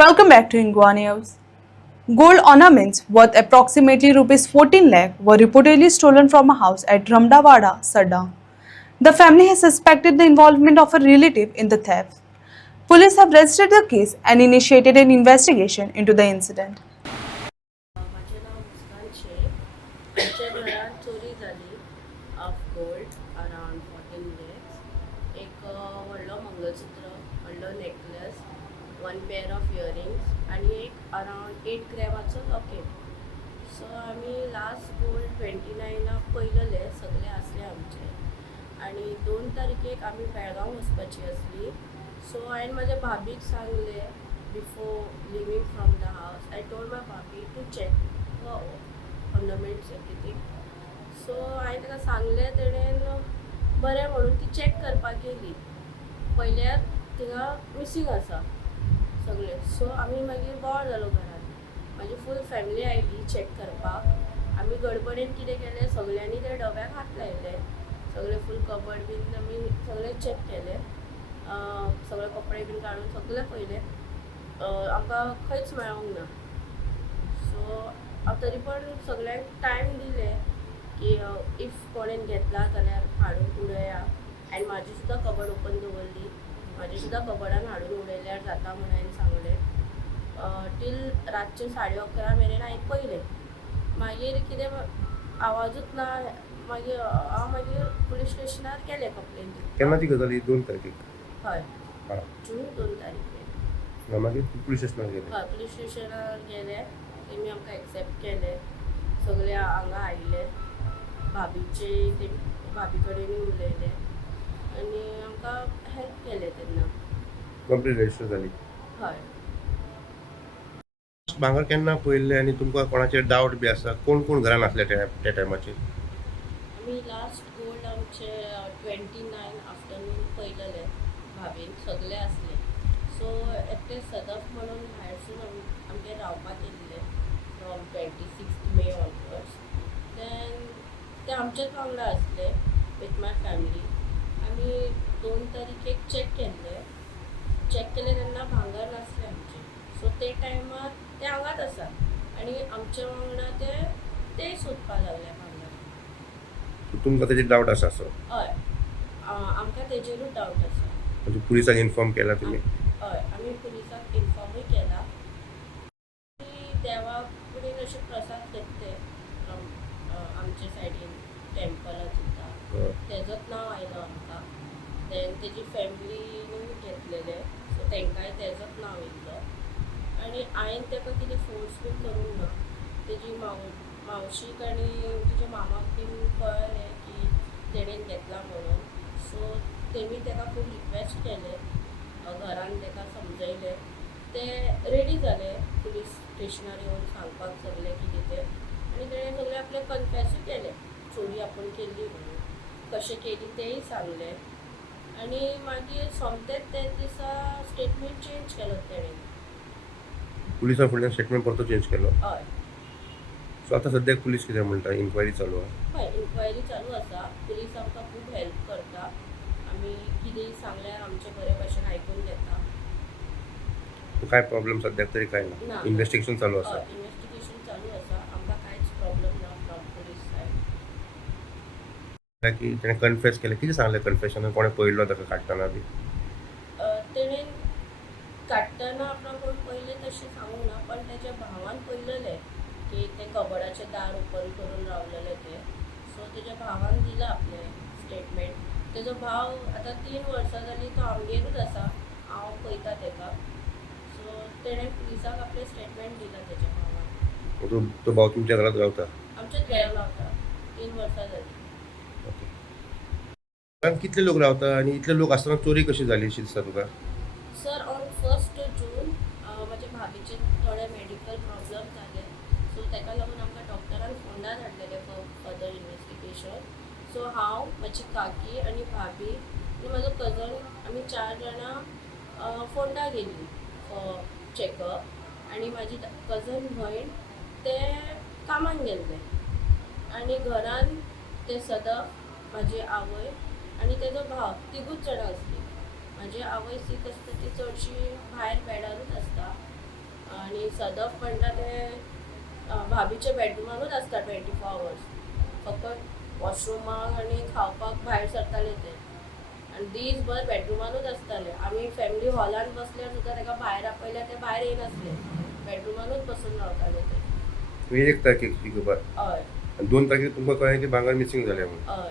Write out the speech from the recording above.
Welcome back to Ingwa News. Gold ornaments worth approximately rupees 14 lakh were reportedly stolen from a house at Ramdawada, Sada. The family has suspected the involvement of a relative in the theft. Police have registered the case and initiated an investigation into the incident. माझे नाव मुस्कान शेख. आमच्या घरात चोरी झाली of gold around 14 lakhs. एक व्हडलो मंगळसूत्र, व्हडलो necklace, 1 pair of earrings आणि एक अराउंड 8 ग्रॅमाचो लॉकेट. सो आम्ही लास्ट गोल्ड 29 पयलले सगळे असले आमचे आणि 2 तारखेक आम्ही बेळगांव वचपाची असली. सो हांवें माझ्या भाभीक सांगले before leaving from the house. I told my bhabhi to check ornaments everything. So हांवें ताका सांगलें, तेणेन बरें म्हणून ती चॅक करपाक गेली. पयल्यार थिंगा मिसींग आसा सगळे. सो आमी मागीर बोवाळ जालो घरान. म्हाजी फूल फॅमिली आयली चॅक करपाक. आमी गडबडीन कितें केलें, सगळ्यांनी ते डब्याक हात लायले. सगळे फूल कबड बीन आमी सगळे चॅक केले. सगळे कपडे बीन काडून सगळे पयले. आमकां खंयच मेळोंक ना. सो हांव तरी पण सगळ्यांक टायम दिले की इफ कोणेन घेतला जाल्यार हाडून उडया. आनी म्हाजी सुद्दां कबड ओपन दवरली. म्हाजी सुद्दां कबडान हाडून उडयल्यार जाता म्हणून हांवें सांगलें. टील रातचे 11:30 मेरेन हांवें पयलें. मागीर कितें आवाजूच ना. मागीर हांव पुलीस स्टेशनार केलें कंप्लेन. केन्ना ती गजाल 2 तारखेक? हय, हां. जून 2 तारखेक. मागीर पुलीस स्टेशनार गेले. हय, पुलीस स्टेशनार गेले. तेमी आमकां एक्सेप्ट केले. सगळे हांगा आयिल्ले. भाभीचे ते भाभी कडेनूय उलयले आनी आमकां हेल्प केलें तेन्ना. कंप्लेन रजिस्टर जाली. हय. भांगर केन्ना पयल्लें आनी तुमकां कोणाचेर डावट बी आसा? कोण कोण घरान आसले त्या टायमाचेर? आमी लास्ट गोल्ड आमचे 29 आफ्टरनून पयलेले भाभीन. सगळे आसले. सो एकटे सदफ म्हणून भायरसून आमगे रावपाक येयल्ले फ्रॉम 26 मे ऑनवर्ड्स. देन ते आमचेच वांगडा आसले विथ माय फॅमिली. आमी 2 तारखेक चॅक केल्ले. चॅक केले तेन्ना भांगर नासले आमचे. सो ते टायमार ते हांगाच आसा आनी आमच्या वांगडा ते सोदपाक लागले भांगर. तुमकां तेजेर डावट आसा असो? हय, आमकां तेजेरूच डावट आसा. म्हणजे पुलिसाक इन्फॉर्म केला तुमी? हय, आमी पुलिसाक इन्फॉर्मूय केला. देवा कडेन अशे प्रसाद घेतले आमचे सायडीन टेम्पलान सुद्दां. तेजोच नांव आयलो आमकां. देन तेजी फॅमिलीनूय घेतलेले. सो तेंकांय तेजोच नांव येयलो. आनी हांवें ताका कितें फोर्स बीन करूंक ना. तेजी मावशीक आनी तिच्या मामाक बीन कळ्ळें की तेणेन घेतला म्हणून. सो तेमी ताका खूब रिक्वेस्ट केले. घरान ताका समजयलें. ते रेडी जाले पुलीस स्टेशनार येवन सांगपाक सगलें कितें तें. आनी तेणें सगळें आपलें कन्फेसूय केलें चोरी आपूण केल्ली म्हणून. कशें केली तेंय सांगलें. आनी मागीर सोमतेच ते दिसा स्टेटमेंट चेंज केलो तेणें. पुलिसा फुडल्यान स्टेटमेंट परतो चेंज केलो. हय. सो आतां सद्याक पुलीस कितें म्हणटा? इन्क्वायरी चालू आहा? हय, इन्क्वायरी चालू आसा. पुलीस आमकां खूब हेल्प करता. आमी कितेंय सांगल्यार आमचे बरे भशेन आयकून घेता. काय प्रॉब्लेम सद्याक तरी काय ना? ना. इन्व्हेस्टिगेशन चालू आसा? हय, इन्व्हेस्टिगेशन चालू आसा. आमकां कांयच प्रॉब्लेम ना फ्रॉम पुलीस सायड. की तेणें कन्फेस केलें? कितें सांगलें कन्फेशनान? कोणें पळयलो ताका काडटना बी? तेणेन काडटना आपणा कोण पयलें तशें सांगूंक ना. पण तेज्या भावान पयलेलें की ते कबडाचें दार ओपन करून रावलेले ते. सो तेज्या भावान दिलां आपलें स्टेटमेंट. तेजो भाव आतां 3 वर्सां जालीं तो आमगेरूच आसा. हांव पळयतां ताका. सो तेणें पुलिसाक आपलें स्टेटमेंट दिलां तेज्या भावान. तो भाव तुमच्या घरात रावता? आमच्याच घरा रावता. 3 वर्सां जालीं. घरान कितले लोक रावता आनी इतले लोक आसतना चोरी कशी जाली अशी दिसता तुका? सर, ऑन 1 जून म्हज्या भाभीचे थोडे मेडिकल प्रॉब्लम जाले. सो ताका लागून आमकां डॉक्टरान फोंडा धाडलेले फॉर फर्दर इन्व्हेस्टिगेशन. सो हांव, म्हजी काकी आनी भाभी आनी म्हजो कजन आमी 4 जाणां फोंडा गेल्लीं फॉर चॅकअप. आनी म्हाजी कजन भयण ते कामाक गेल्ले. आनी घरान ते सदफ, म्हाजी आवय आनी तेजो भाव, तिगूच जाणां आसलीं. म्हाजी आवय सीक आसता ती चडशी भायर बॅडारूच आसता. सदफ म्हणटा ते भाभीच्या बेडरुमानूच आसता 24 hours. फक्त वॉशरुमाक आनी खावपाक भायर सरताले ते आनी दीसभर बेडरुमानूच आसताले. आमी फॅमिली हॉलान बसल्यार सुद्दां ताका भायर आपयल्यार ते भायर येनासले, बेडरुमानूच बसून रावताले ते. म्हणजे 1 तारखेक ही खबर हय आणि 2 तारखेक तुमकां कळ्ळें की भांगर मिसींग जालें म्हणून. हय